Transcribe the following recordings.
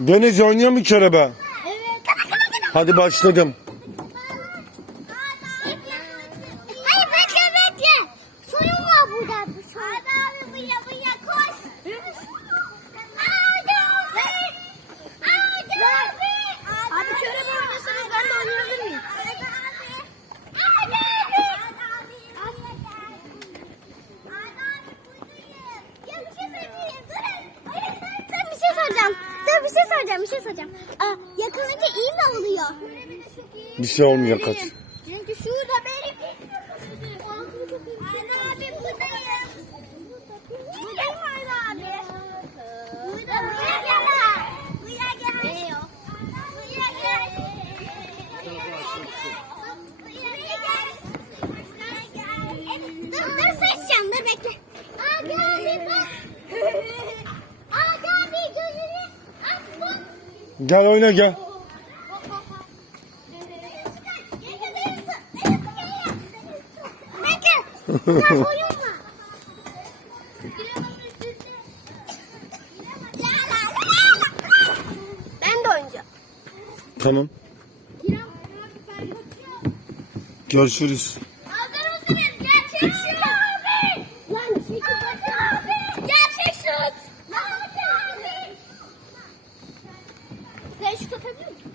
Deniz oynuyor mu körebe? Evet. Hadi başladım. Bir şey olmayacak kaç. Çünkü şurada benim. Aynen abi buradayım. Buradayım Aynen abi. Burada buraya gel. Buraya gel. Buraya gel. Buraya gel. Buraya gel. Dur dur seçeceğim dur bekle. Abi abi bak. Abi abi gözünü aç bak. Gel oyna gel. Ben de oynayacağım. Tamam. Görüşürüz. Hazır mısınız? Gerçek şut. Lan çekil abi. Gerçek şut. Hadi abi. Sen şut atabilir misin?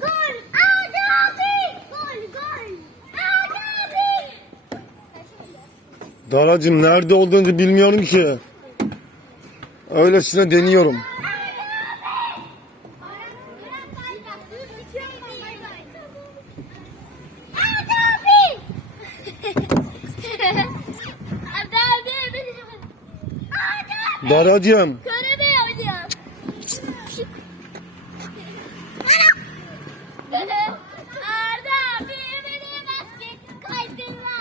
Gol. Hadi abi. Gol gol. Hadi abi. Daracığım nerede olduğunu bilmiyorum ki. Öylesine deniyorum. Hadi abi. Hadi abi. Hadi abi. Daracığım. Körebe oynuyor. Arda abi beni basket kaydırma.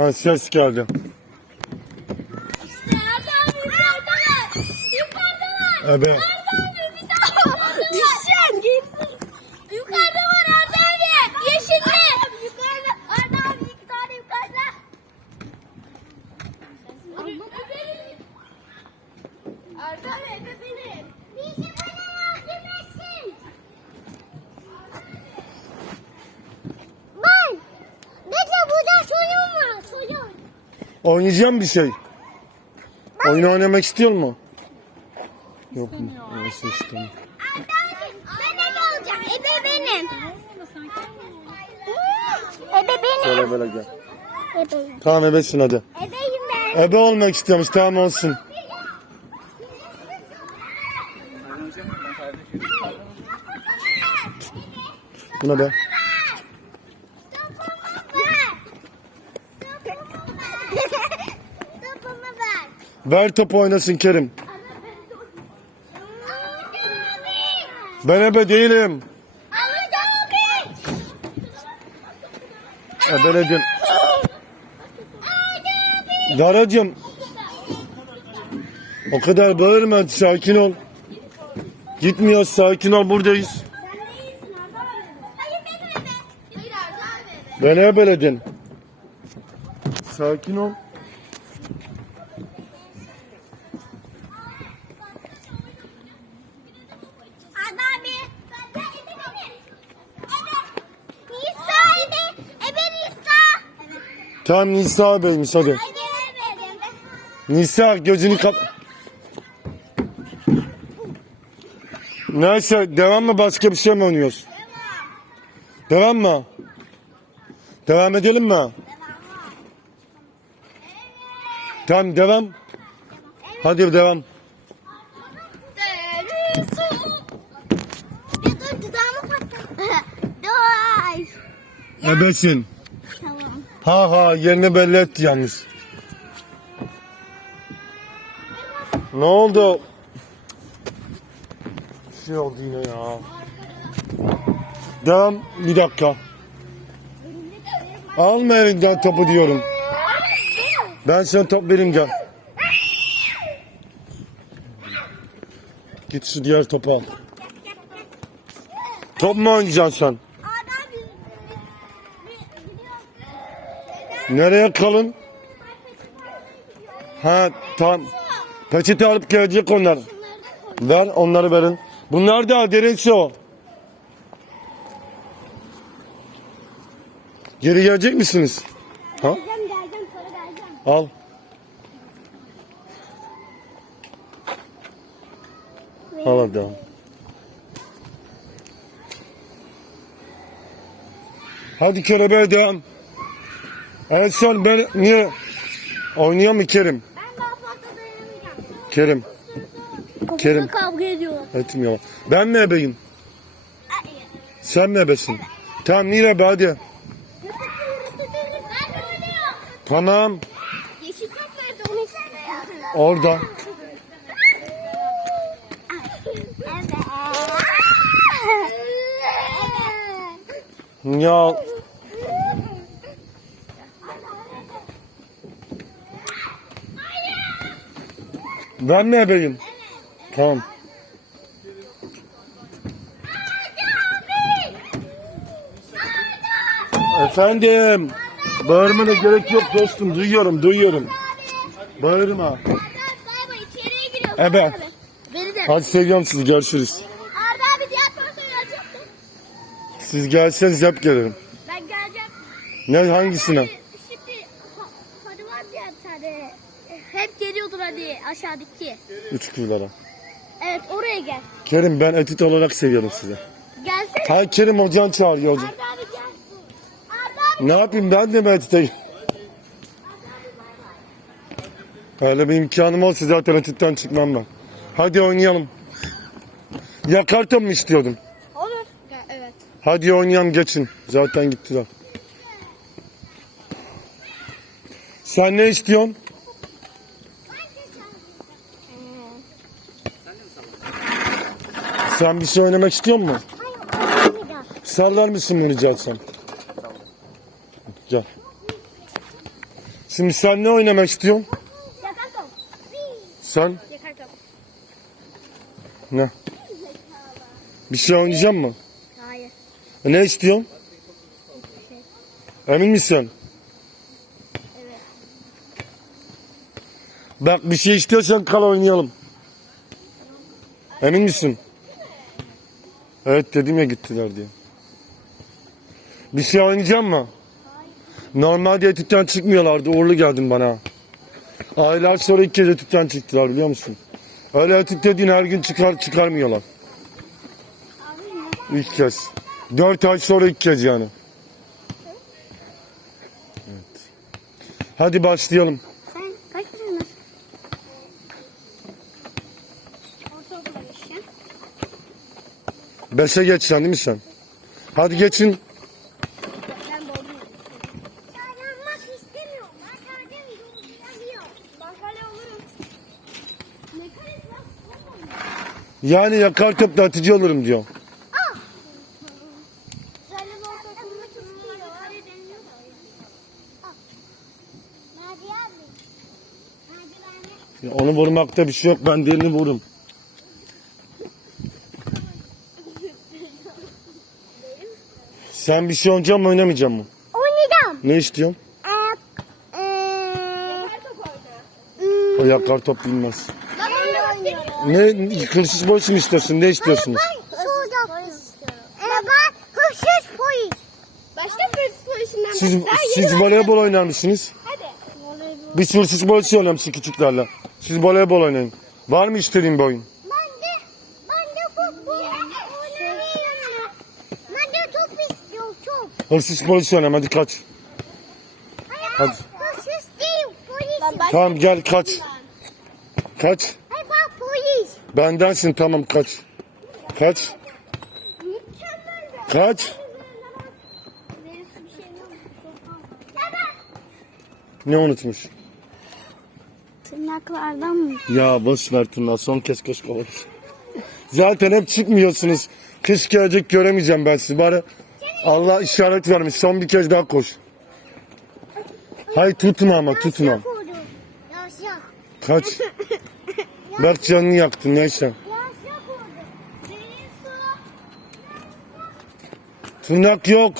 Ha ses geldi. Arda abi yukarıdalar. Yukarıdalar. Ebe. Arda abi bir daha. Düşen girsin. Yukarıda var Arda abi. Yeşilli. Yukarıda. Arda abi iki tane yukarıda. Arda abi ebe benim. Bizi bana yardım etsin. Ben. Bekle burada soyun var. Soyun. Oynayacağım bir şey. Oyun oynamak istiyor mu? Yok mu? Nasıl istemiyorum. Ben ebe olacağım. Ebe benim. Ebe benim. Böyle böyle gel. Ebe. Tamam ebesin hadi. Ebeyim ben. Ebe olmak istiyormuş tamam olsun. Buna be. Ver. Topu oynasın Kerim. Ben ebe değilim. Ebeledim. Daracığım o kadar bağırma sakin ol. Gitmiyoruz sakin ol buradayız. Beni ebeledin. Sakin ol. Arda abi. Ebe benim. Ebe. Nisa ebe. Ebe Nisa. Tamam Nisa Bey'miş hadi. Nisa gözünü kap... Neyse devam mı başka bir şey mi oynuyoruz? Devam mı? Devam edelim mi? Tamam devam. Hadi devam. Dur dudağımı. Dur. Ha ha yerini belli etti yalnız. Ne oldu? Bir şey oldu yine ya. Devam bir dakika. Alma elinden topu diyorum. Ben sana top vereyim gel. Git şu diğer topu al. Top mu oynayacaksın sen? Adam biz- biz- biz gidiyoruz. Nereye kalın? Ha tamam. Peçete alıp gelecek onlar. Ver onları verin. Bunlar da derin su. Geri gelecek misiniz? Ha? Geleceğim geleceğim sonra geleceğim. Al. Al hadi al. Hadi kelebeğe devam. En son ben niye oynuyor mu Kerim? Ben daha fazla dayanamayacağım. Kerim Kerim. kavga ediyorlar. etmiyor. Ben mi ebeyim? Sen mi ebesin? Tamam Nile be hadi. Ben de oynuyorum. Tamam Yeşil top nerede onu söyle. orada. Ya ben mi ebeyim? Tamam. Efendim. Bağırmana gerek yok dostum. Duyuyorum, duyuyorum. Bağırma. Ebe. Hadi seviyorum sizi. Görüşürüz. Arda abi diğer tarafa gelecek mi? Siz gelseniz hep gelirim. Ben geleceğim. Ne hangisine? Şimdi ha- hadi var ya bir tane. Hep geliyordur hadi aşağıdaki. Üç kuyulara. Evet oraya gel. Kerim ben etit olarak seviyorum sizi. Gelsene. Ha Kerim hocan çağırıyor hocam. Arda abi gel. Arda abi. Ne yapayım ben de mi etite? Öyle bir imkanım olsa zaten etitten çıkmam ben. Hadi oynayalım. Ya karton mu istiyordun? Olur. Evet. Hadi oynayalım geçin. Zaten gittiler. Sen ne istiyorsun? Sen bir şey oynamak istiyor musun? Sallar mısın beni rica etsem? Gel. Şimdi sen ne oynamak istiyorsun? Sen ne? Bir şey oynayacak mı? Hayır. Ne istiyorsun? Emin misin? Evet. Bak bir şey istiyorsan kal oynayalım. Emin misin? Evet dedim ya gittiler diye. Bir şey oynayacak mı? Normalde etütten çıkmıyorlardı. Uğurlu geldin bana. Aylar sonra ilk kez etütten çıktılar biliyor musun? Öyle etüt dediğin her gün çıkar çıkarmıyorlar. İlk kez. Dört ay sonra ilk kez yani. Evet. Hadi başlayalım. Sen kaç yaşındasın? Ortaokula geçeceğim. Beşe geçeceksin değil mi sen? Hadi geçin. Yani yakar topla atıcı olurum diyor. Anne. Ya onu vurmakta bir şey yok. Ben diğerini vururum. Sen bir şey oynayacak mı oynamayacak mı? Oynayacağım. Ne istiyorsun? Eee. Yakar top O yakar top bilmez. Ben oynuyorum. Ne hırsız boş mu istiyorsun? Ne istiyorsunuz? Ben şurada Ee, ben hırsız polis. Başka hırsız polisinden Siz, siz voleybol oynar mısınız? Hadi. Biz hırsız polis oynamışız küçüklerle. Siz voleybol oynayın. Var mı istediğin bir oyun? Ben de ben de futbol oynayayım. Ben de top istiyorum çok. Hırsız polis oynayalım hadi kaç. Hadi. Hırsız değil polis. Tamam gel kaç. Kaç. Hayır ben polis. Bendensin tamam kaç. Kaç. Kaç. Ne unutmuş? Tırnaklardan mı? Ya boş ver tırnağı son kez koş kovalar. Zaten hep çıkmıyorsunuz. Kış gelecek göremeyeceğim ben sizi. Bari Allah işaret vermiş. Son bir kez daha koş. Hayır tutma ama tutma. Kaç. Berk canını yaktı neyse. Tırnak yok.